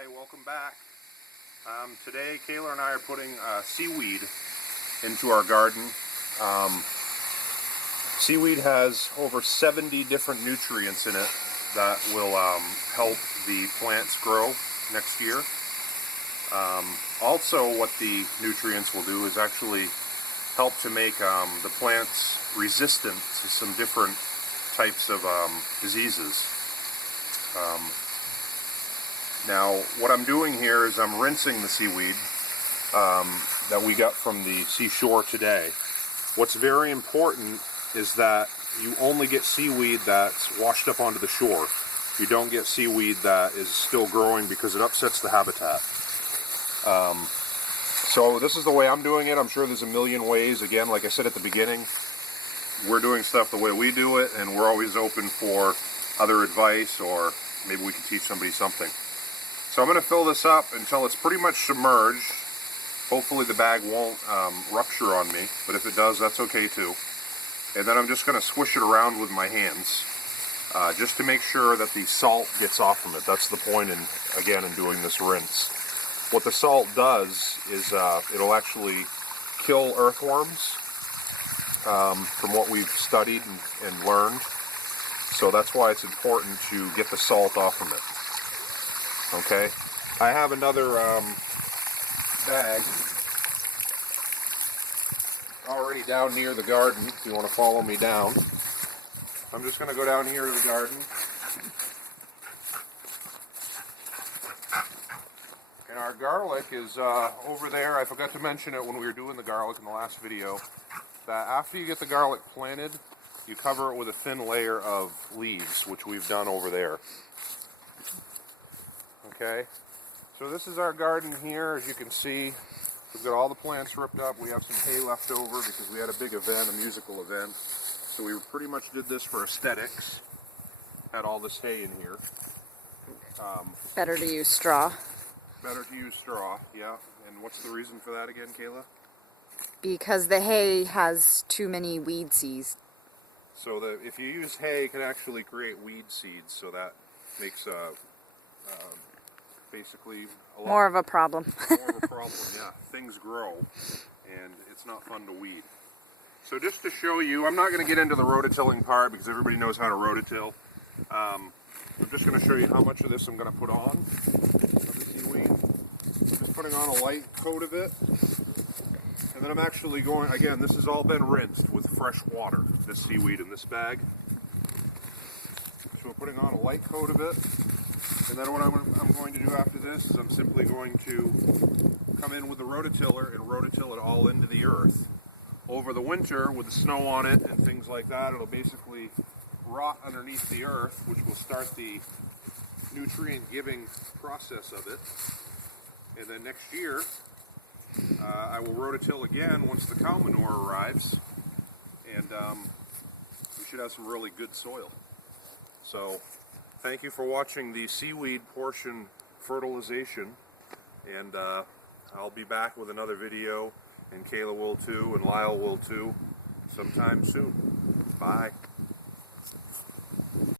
Hi, welcome back. Today Kayla and I are putting seaweed into our garden. Seaweed has over 70 different nutrients in it that will help the plants grow next year. Also, what the nutrients will do is actually help to make the plants resistant to some different types of diseases. Now, what I'm doing here is I'm rinsing the seaweed that we got from the seashore today. What's very important is that you only get seaweed that's washed up onto the shore. You don't get seaweed that is still growing because it upsets the habitat. So this is the way I'm doing it. I'm sure there's a million ways. Again, like I said at the beginning, we're doing stuff the way we do it, and we're always open for other advice, or maybe we can teach somebody something. So I'm going to fill this up until it's pretty much submerged. Hopefully the bag won't rupture on me, but if it does, that's okay too. And then I'm just going to squish it around with my hands, just to make sure that the salt gets off from it. That's the point, in doing this rinse. What the salt does is it'll actually kill earthworms, from what we've studied and learned. So that's why it's important to get the salt off from it. Okay, I have another bag already down near the garden, if you want to follow me down. I'm just going to go down here to the garden. And our garlic is over there. I forgot to mention it when we were doing the garlic in the last video, that after you get the garlic planted, you cover it with a thin layer of leaves, which we've done over there. Okay, so this is our garden here. As you can see, we've got all the plants ripped up. We have some hay left over because we had a big event, a musical event. So we pretty much did this for aesthetics. Had all this hay in here. Better to use straw. Better to use straw, yeah. And what's the reason for that again, Kayla? Because the hay has too many weed seeds. So that if you use hay, it can actually create weed seeds. So that makes basically more of a problem. More of a problem, yeah. Things grow, and it's not fun to weed. So just to show you, I'm not going to get into the rototilling part because everybody knows how to rototill. I'm just going to show you how much of this I'm going to put on of the seaweed. I'm just putting on a light coat of it, and then I'm actually going, again, this has all been rinsed with fresh water, this seaweed in this bag. So we're putting on a light coat of it. And then what I'm going to do after this is I'm simply going to come in with the rototiller and rototill it all into the earth. Over the winter, with the snow on it and things like that, it'll basically rot underneath the earth, which will start the nutrient-giving process of it. And then next year, I will rototill again once the cow manure arrives, and we should have some really good soil. So, thank you for watching the seaweed portion fertilization, and I'll be back with another video, and Kayla will too, and Lyle will too, sometime soon. Bye.